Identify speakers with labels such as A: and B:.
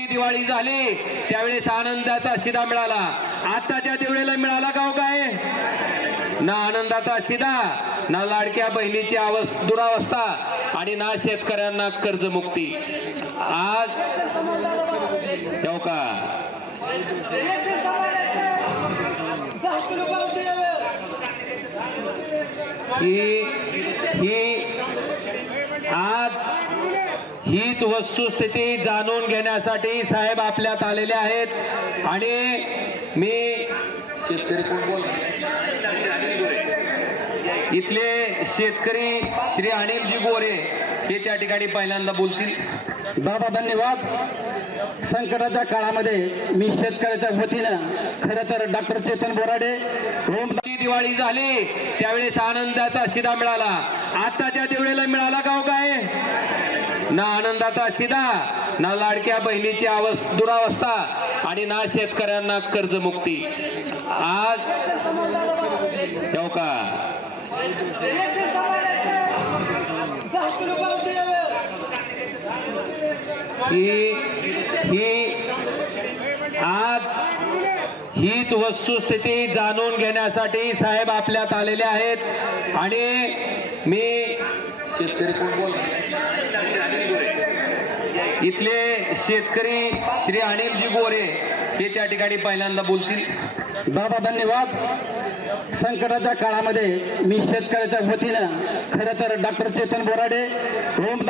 A: ची दिवाळी झाली त्यावेळेस आनंदाचा शिदा मिळाला. आताच्या दिवळीला मिळाला का हो काय? ना आनंदाचा शिदा ना लाडक्या बहिणीची अवस्था दुरावस्था आणि ना शेतकऱ्यांना कर्जमुक्ती. आज ठेव का? ही ही आज हीच वस्तुस्थिती जाणून घेण्यासाठी साहेब आपल्यात आलेले आहेत. आणि मी शेतकरी कोण बोल इथले शेतकरी श्री अनिलजी गोरे हे त्या ठिकाणी पहिल्यांदा बोलतील.
B: दादा धन्यवाद. संकटाच्या काळामध्ये मी शेतकऱ्याच्या वतीनं खरं तर डॉक्टर चेतन बोराडे होम
A: दिवाळी झाली त्यावेळेस आनंदाचा शिदा मिळाला. आताच्या दिवळीला मिळाला का हो काय? ना आनंदाचा शिदा ना लाडक्या बहिणीची अवस्थ दुरावस्था आणि ना शेतकऱ्यांना कर्जमुक्ती. आज ठेव ही ही आज हीच वस्तुस्थिती जाणून घेण्यासाठी साहेब आपल्यात आलेले आहेत. आणि मी शेतकरी कोण बोल? इथले शेतकरी श्री अनिलजी गोरे. हे त्या ठिकाणी पहिल्यांदा बोलतील.
B: दादा धन्यवाद. संकटाच्या काळामध्ये मी शेतकऱ्याच्या वतीनं खरं तर डॉक्टर चेतन बोराडे होम